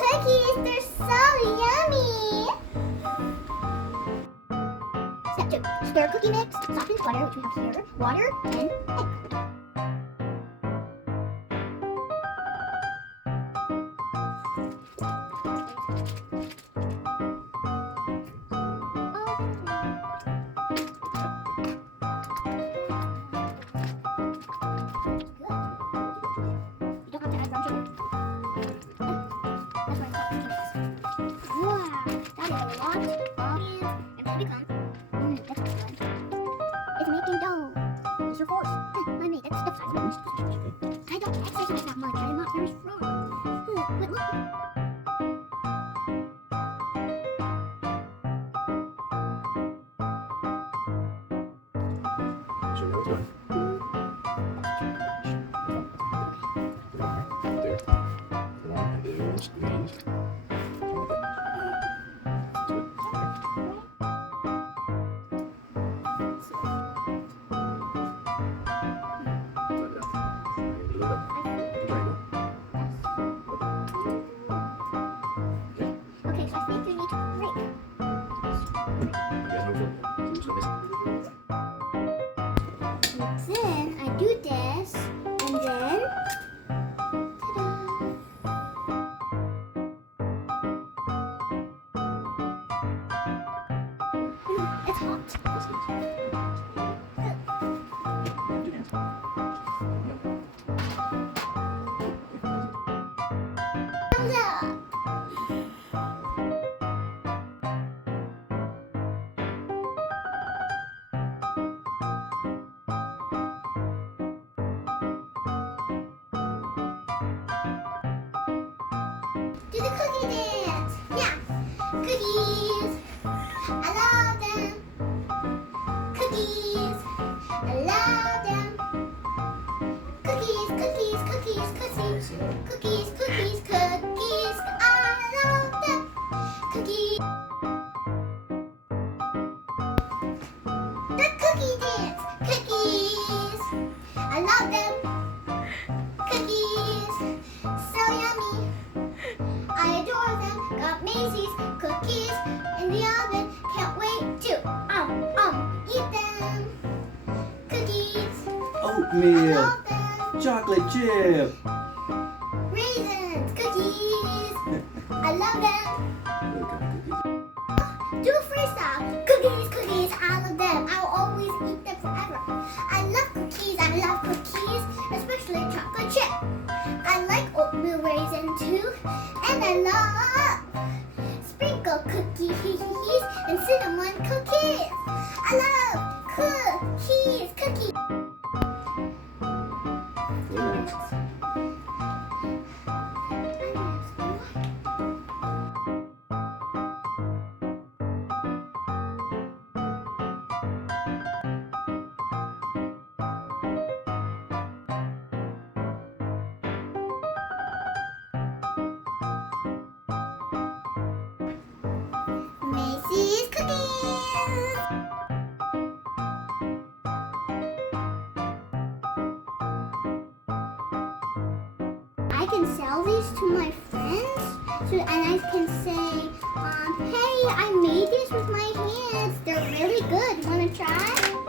cookies, they're so yummy. Step 2. Stir cookie mix, softened butter, which we have here, water, and egg. It's making dough. It's your force. I made it. Step 5. I don't exercise that much. I'm not very strong. But look. So now it's done. There. One, and squeeze. Okay, so I think we need to break. Then I do this, and then ta-da! It's hot. Thumbs up. Do the cookie dance. Yeah. Cookies. I love them. Cookies. I love them. Cookies, cookies, cookies, cookies. Cookies, cookies, cookies. I love them. Cookies. The cookie dance. Cookies. I love them. Cookies. So yummy. I adore them. Got Macy's cookies in the oven. Can't wait to eat them. Cookies. I Oatmeal. love them. Chocolate chip. Raisins. Cookies. I love them. What kind of cookies? Do a freestyle. Cookies, cookies. I love them. I will always eat them forever. I love cookies. I love cookies, especially chocolate chip. I like oatmeal raisin too, and I love sprinkle cookies and cinnamon cookies. I love cookies, cookies. 4 minutes. Macy's cookies. I can sell these to my friends, and I can say, hey, I made these with my hands. They're really good. Wanna try?